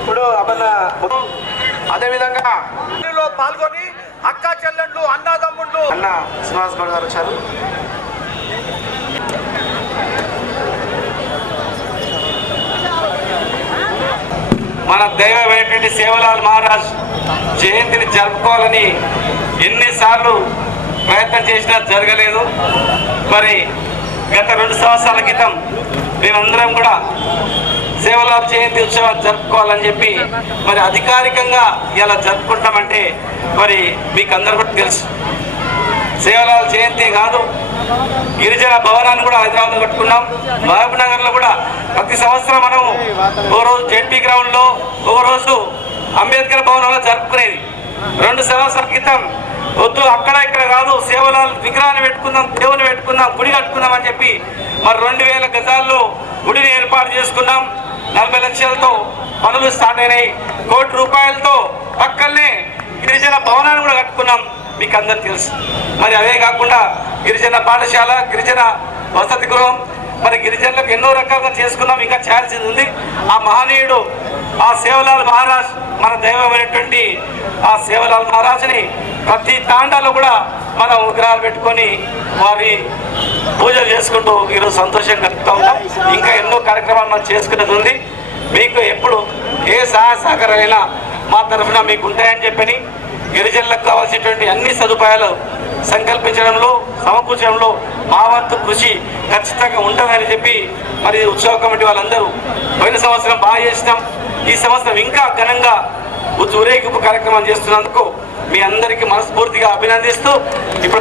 ఇప్పుడు అమన్న అదేవిధంగా పాల్గొని అక్క చెల్లెండ్లు అన్నదమ్ముళ్ళు అన్న శ్రీనివాస్ గౌడ్ గారు వచ్చారు. మన దైవమైనటువంటి సేవలాల్ మహారాజ్ జయంతిని జరుపుకోవాలని ఎన్నిసార్లు ప్రయత్నం చేసినా జరగలేదు. మరి గత రెండు సంవత్సరాల క్రితం మేమందరం కూడా సేవలాభ జయంతి ఉత్సవాన్ని జరుపుకోవాలని చెప్పి మరి అధికారికంగా ఇలా జరుపుకుంటామంటే మరి మీకు అందరూ కూడా తెలుసు. సేవలాల జయంతి కాదు గిరిజన భవనాన్ని కూడా హైదరాబాద్ కట్టుకున్నాం. మహబూబ్ నగర్లో కూడా ప్రతి సంవత్సరం మనం ఓ రోజు జెడ్పీ గ్రౌండ్లో ఓ రోజు అంబేద్కర్ భవనంలో జరుపుకునేది. రెండు సంవత్సరాల క్రితం వద్దు అక్కడ ఇక్కడ కాదు సేవల విగ్రహాన్ని పెట్టుకుందాం దేవుని పెట్టుకుందాం గుడి కట్టుకుందాం అని చెప్పి మరి రెండు వేల గజాల్లో గుడిని ఏర్పాటు చేసుకున్నాం. నలభై లక్షలతో పనులు స్టార్ట్ అయినాయి. కోటి రూపాయలతో పక్కనే గిరిజన భవనాన్ని కూడా కట్టుకున్నాం. మీకు అందరు తెలుసు. మరి అవే కాకుండా గిరిజన పాఠశాల గిరిజన వసతి గృహం మరి గిరిజనులకు ఎన్నో రకాలుగా చేసుకున్నాం. ఇంకా చేయాల్సింది ఉంది. ఆ మహనీయుడు ఆ సేవలాల్ మహారాజ్ మన దైవమైనటువంటి ఆ సేవలాల్ మహారాజ్ని ప్రతి తాండాలో కూడా మనం విగ్రహాలు పెట్టుకొని వారి పూజలు చేసుకుంటూ ఈరోజు సంతోషంగా గడుపుతా ఉంటాం ఇంకా ఎన్నో కార్యక్రమాలు మనం చేసుకునేది ఉంది. మీకు ఎప్పుడు ఏ సహాయ సహకారాలైనా మా తరఫున మీకు ఉంటాయని చెప్పని గిరిజనులకు కావాల్సినటువంటి అన్ని సదుపాయాలు సంకల్పించడంలో సమకూర్చడంలో మా వంతు కృషి ఖచ్చితంగా ఉంటుందని చెప్పి మరి ఉత్సవ కమిటీ వాళ్ళందరూ పోయిన సంవత్సరం బాగా చేసినాం. ఈ సంవత్సరం ఇంకా ఘనంగా ఊరేగింపు కార్యక్రమం చేస్తున్నందుకు మీ అందరికీ మనస్ఫూర్తిగా అభినందిస్తూ ఇప్పుడు